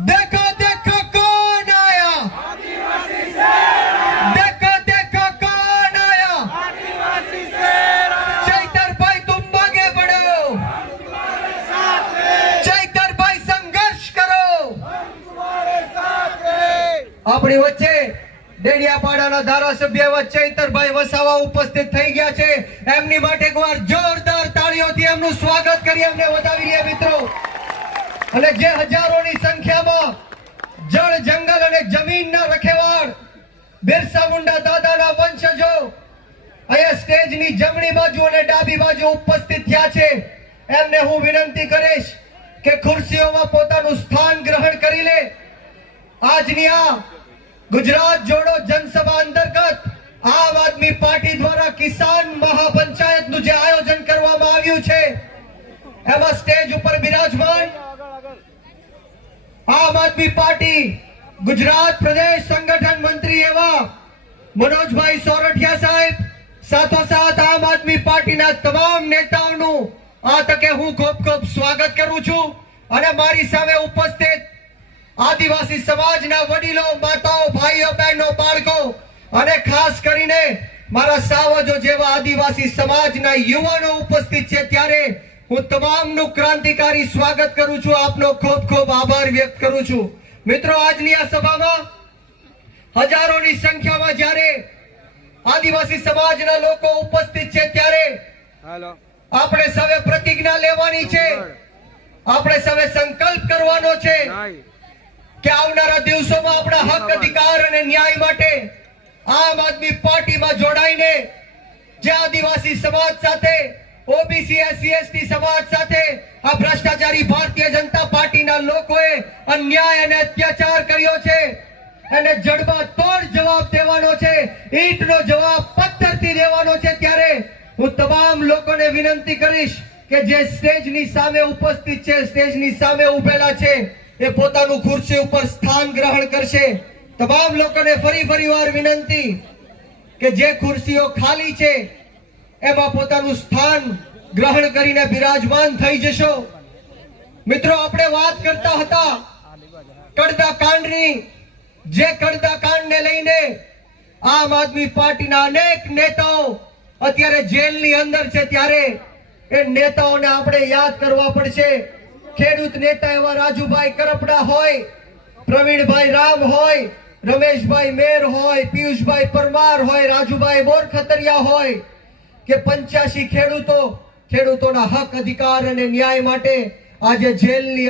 देखो देखो कौन आया, देखो देखो कौन आया। चैतर भाई तुम आगे बढ़ो, चैतर भाई संघर्ष करो। अपनी वच्चे डेडियापाड़ाना धारासभ्य एवा चैतरभाई वसावा उपस्थित થઈ ગયા છે। એમની માટે એકવાર જોરદાર તાળીઓથી એમનું સ્વાગત કરી એમને વધાવી લઈએ મિત્રો। અને જે હજારોની સંખ્યામાં જળ જંગલ અને જમીનના રખેવાળ બિરસા મુંડા દાદાના વંશજો અહીંયા સ્ટેજની જમણી બાજુ અને ડાબી બાજુ ઉપસ્થિત થયા છે। એમને હું વિનંતી કરીશ કે ખુરશીઓમાં પોતાનું સ્થાન ગ્રહણ કરી લે। આજની આ गुजरात जोड़ो जनसभा अंतर्गत आम आदमी पार्टी द्वारा किसान महापंचायत नु जे आयोजन करवामां आव्युं छे एमां स्टेज उपर विराजमान आम आदमी पार्टी गुजरात प्रदेश संगठन मंत्री एवा मनोज भाई सोरठिया साहेब, साथोसाथ आम आदमी पार्टी ना तमाम नेताओनु आ तके हूँ खूब खूब स्वागत करूं छूं। अने मारी सामे उपस्थित आदिवासी समाजना वडीलो, माताओ, भाईओ, बहनों, बाळको अने खास करीने मारा सावजो जेवा आदिवासी समाजना युवानो उपस्थित छे त्यारे हूँ तमामनु क्रांतिकारी स्वागत करूं छूं। आपनो खूब खूब आभार व्यक्त करूं छूं। मित्रों आजनी आ सभामां हजारोनी संख्यामां ज्यारे आदिवासी समाजना लोको उपस्थित छे त्यारे आपणे सवे प्रतिज्ञा लेवानी छे, आपणे सवे संकल्प करवानो छे કે આવનારા દિવસોમાં આપણા હક અધિકાર અને ન્યાય માટે આમ આદમી પાર્ટીમાં જોડાઈને જે આદિવાસી સમાજ સાથે ઓબીસી એસસી એસટી સમાજ સાથે આ ભ્રષ્ટાચારી ભારતીય જનતા પાર્ટીના લોકોએ અન્યાય અને અત્યાચાર કર્યો છે એને જડબાતોડ જવાબ દેવાનો છે, ઈંટનો જવાબ પથ્થરથી દેવાનો છે। ત્યારે હું તમામ લોકોને વિનંતી કરીશ કે જે સ્ટેજની સામે ઉપસ્થિત છે, સ્ટેજની સામે ઉભેલા છે એ પોતાનું ખુરશી ઉપર સ્થાન ગ્રહણ કરશે। તમામ લોકોને ફરી વાર વિનંતી કે જે ખુરશીઓ ખાલી છે એમાં પોતાનું સ્થાન ગ્રહણ કરીને બિરાજમાન થઈ જશો। મિત્રો આપણે વાત કરતા હતા કડદા કાંડની, જે કડદા કાંડને લઈને આમ આદમી પાર્ટીના અનેક નેતાઓ અત્યારે જેલની અંદર છે ત્યારે એ નેતાઓને આપણે યાદ કરવા પડશે। ખેડૂત નેતા એવા રાજુભાઈ કરપડા હોય, પ્રવીણભાઈ રામ હોય, રમેશભાઈ મેર હોય, પિયુષભાઈ પરમાર હોય, રાજુભાઈ બોરખતરિયા હોય કે 85 ખેડૂતોના હક અધિકાર અને ન્યાય માટે આજે જેલની